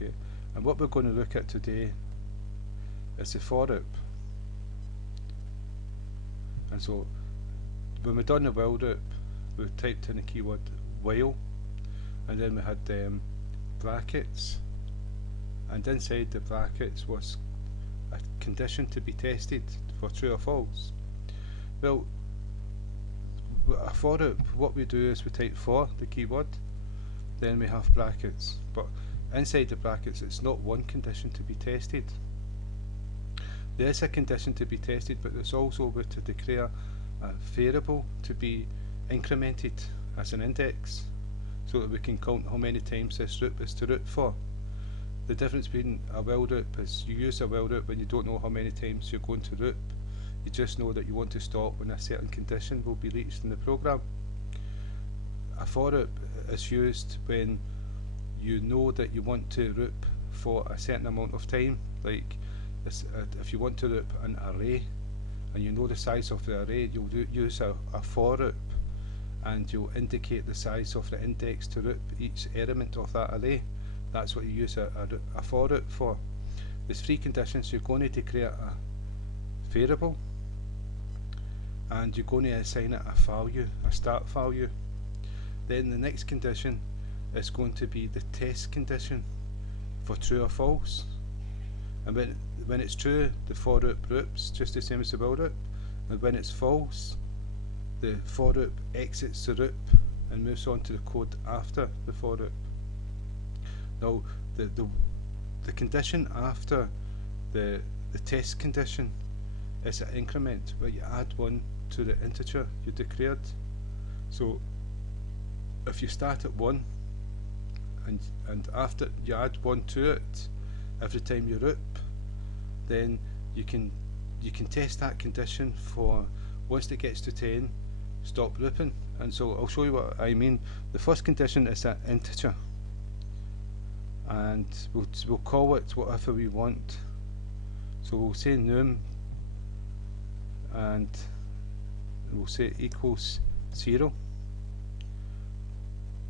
Okay, and what we're going to look at today is the for loop. And so when we've done the while loop, we typed in the keyword while, and then we had brackets, and inside the brackets was a condition to be tested for true or false. Well, a for loop, what we do is we type for the keyword, then we have brackets, but inside the brackets it's not one condition to be tested. There is a condition to be tested, but there's also we to declare a variable to be incremented as an index, so that we can count how many times this loop is to loop for. The difference between a while loop is you use a while loop when you don't know how many times you're going to loop. You just know that you want to stop when a certain condition will be reached in the program. A for loop is used when you know that you want to loop for a certain amount of time, like if you want to loop an array and you know the size of the array, you'll use a for loop, and you'll indicate the size of the index to loop each element of that array. That's what you use a for loop for. There's three conditions. You're going to declare a variable, and you're going to assign it a value, a start value. Then the next condition is going to be the test condition for true or false. And when it's true, the for loop loops just the same as the while loop, and when it's false, the for loop exits the loop and moves on to the code after the for loop. Now the condition after the test condition is an increment where you add one to the integer you declared. So if you start at 1 and after you add 1 to it every time you loop, then you can test that condition for once it gets to 10, stop looping. And so I'll show you what I mean. The first condition is an integer, and we'll call it whatever we want. So we'll say num, and we'll say equals 0,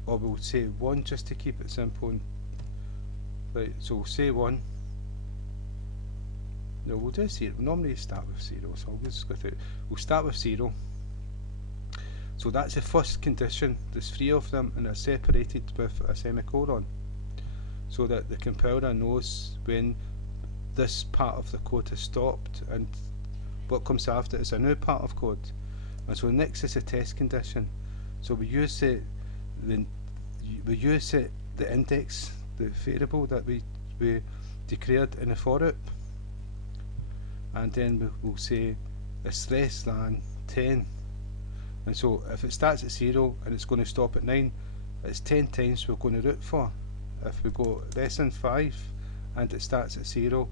or we'll say 1 just to keep it simple. Right, so we'll say 1. No, we'll do 0. We normally start with 0, so I'll just go through. We'll start with 0. So that's the first condition. There's 3 of them, and they're separated with a semicolon, so that the compiler knows when this part of the code has stopped, and what comes after is a new part of code. And so next is a test condition. So we use the index, the variable that we declared in the for loop, and then we'll say it's less than 10. And so if it starts at 0 and it's going to stop at 9, it's 10 times we're going to loop for. If we go less than 5 and it starts at 0,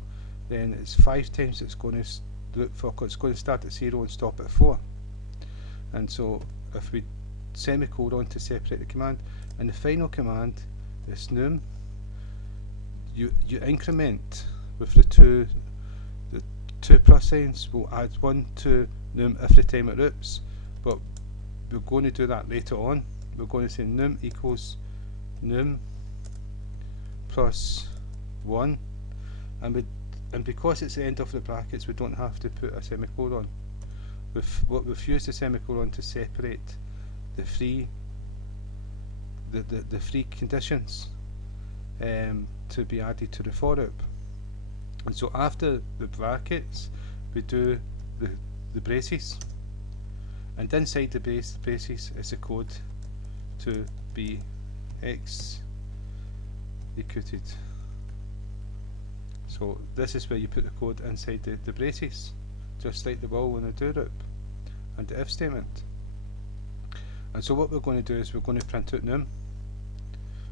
then it's 5 times it's going to loop for, because it's going to start at 0 and stop at 4. And so if we semicolon to separate the command, and the final command is num, you increment with the two plus signs. We'll add 1 to num every time it loops, but we're going to do that later on. We're going to say num equals num plus 1, and because it's the end of the brackets, we don't have to put a semicolon. We've used the semicolon to separate the three conditions to be added to the for loop. And so after the brackets, we do the braces, and inside the braces is the code to be executed. So this is where you put the code inside the braces, just like the while and the do loop and the if statement. And so what we're going to do is we're going to print out num.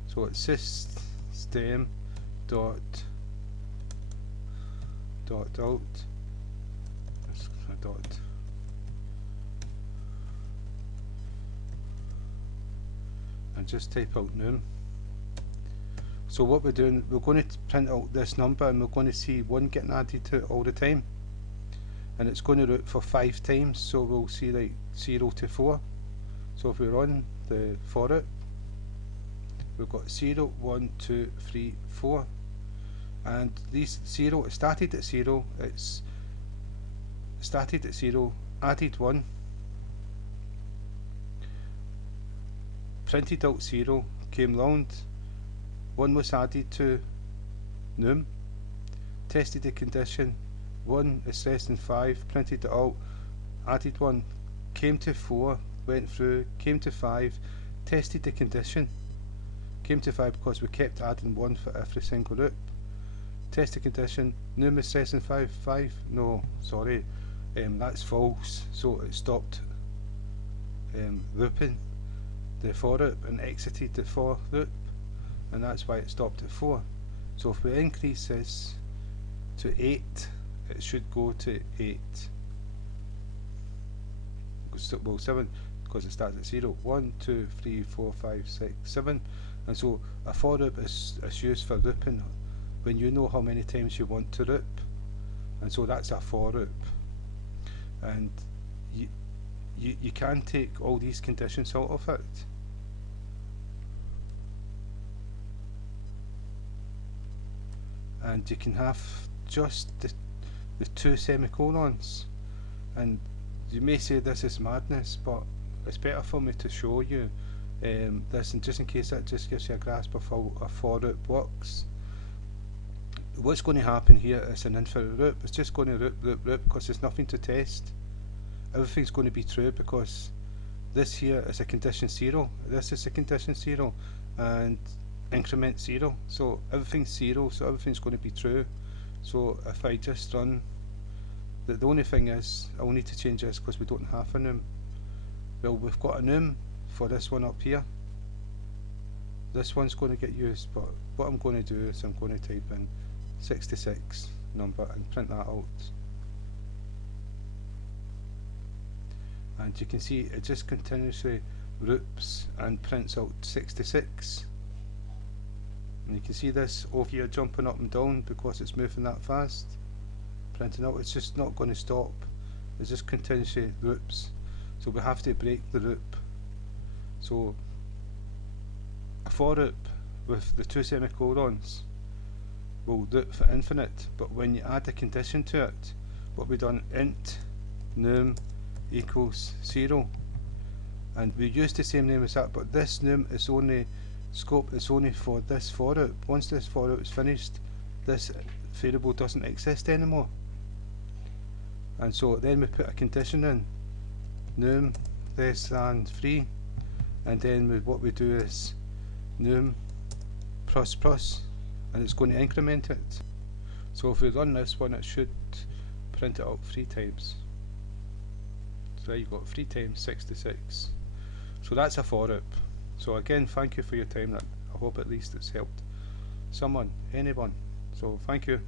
So it's system dot out, dot and just type out num. So what we're doing, we're going to print out this number, and we're going to see 1 getting added to it all the time, and it's going to loop for 5 times. So we'll see like 0 to 4. So if we run the for it, we've got 0, 1, 2, 3, 4. and these 0, it started at 0, it's started at 0, added 1, printed out 0, came round, 1 was added to num, tested the condition, 1 is less than 5, printed it out, added 1, came to 4, went through, came to 5, tested the condition, came to 5 because we kept adding 1 for every single loop, test the condition, num is less than 5, no, sorry, that's false, so it stopped looping the for loop and exited the for loop, and that's why it stopped at 4. So if we increase this to 8, it should go to 8. Well, 7, because it starts at 0. 1, 2, 3, 4, 5, 6, 7. And so a for loop is used for looping when you know how many times you want to loop. And so that's a for loop. And you can take all these conditions out of it. And you can have just the 2 semicolons. And you may say this is madness, but it's better for me to show you this, and just in case that just gives you a grasp of how a for loop works. What's going to happen here is an infinite loop. It's just going to loop because there's nothing to test. Everything's going to be true because this here is a condition 0, this is a condition 0, and increment 0, so everything's 0, so everything's going to be true. So if I just run, the only thing is I'll need to change this because we don't have a num. Well, we've got a num for this one up here. This one's going to get used, but what I'm going to do is I'm going to type in 66 number and print that out. And you can see it just continuously loops and prints out 66. And you can see this over here jumping up and down because it's moving that fast. Printing out, it's just not going to stop. It just continuously loops. So we have to break the loop. So a for loop with the 2 semicolons will loop for infinite, but when you add a condition to it, what we've done, int num equals 0, and we use the same name as that, but this num is only scope is only for this for loop. Once this for loop is finished, this variable doesn't exist anymore. And so then we put a condition in, num less than 3, and then what we do is num plus plus, and it's going to increment it. So if we run this one, it should print it out 3 times. So there you got 3 times 66. So that's a for loop. So again, thank you for your time. I hope at least it's helped someone, anyone. So thank you.